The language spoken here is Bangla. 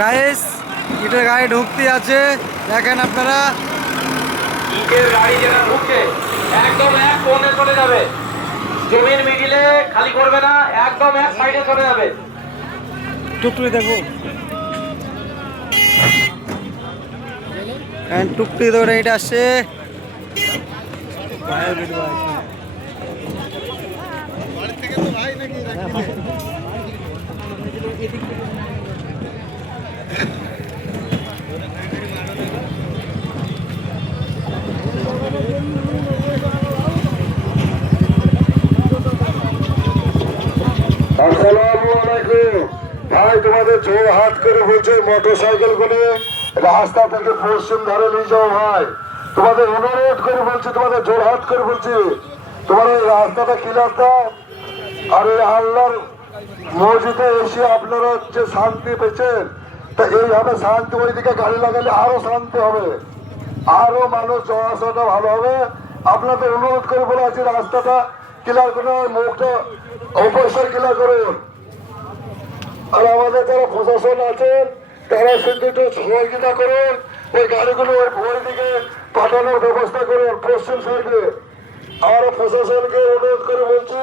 গাইস ইটের গাড়ি ঢুকতে আছে। দেখেন আপনারা। ইটের গাড়ি যেটা ঢুকছে একদম এক কোণে চলে যাবে। জমির মিডিলে খালি করবে না একদম এক সাইডে চলে যাবে। টুকটুকি দেখো। টুকটুকি ধরে এটা আসছে। ভাই, তোমাদের জোর হাত করে বলছে মোটর সাইকেল গুলি রাস্তা থেকে পশ্চিম ধারে নিয়ে যাও ভাই। তোমাদের অনুরোধ করে বলছি, তোমাদের জোর হাত করে বলছি, তোমার এই রাস্তাটা ক্লিয়ার দাও আর এই আল্লাহর মসজিদে এসে আপনারা যে শান্তি পেয়েছেন, তা এইভাবে শান্তি ওইদিকে গাড়ি লাগালে আরও শান্তি হবে। আরও মানুষ আসাটা ভালো হবে। আপনাদের অনুরোধ করে বলে আছি, রাস্তাটা ক্লিয়ার করে, মুখটা অবশ্যই ক্লিয়ার করুন। প্রশাসন আছেন, তারা শুধু একটু সহযোগিতা করুন, ওই গাড়িগুলো ওই ভোরের দিকে পাঠানোর ব্যবস্থা করুন, পশ্চিম সাইডে। আরও প্রশাসনকে অনুরোধ করে বলছি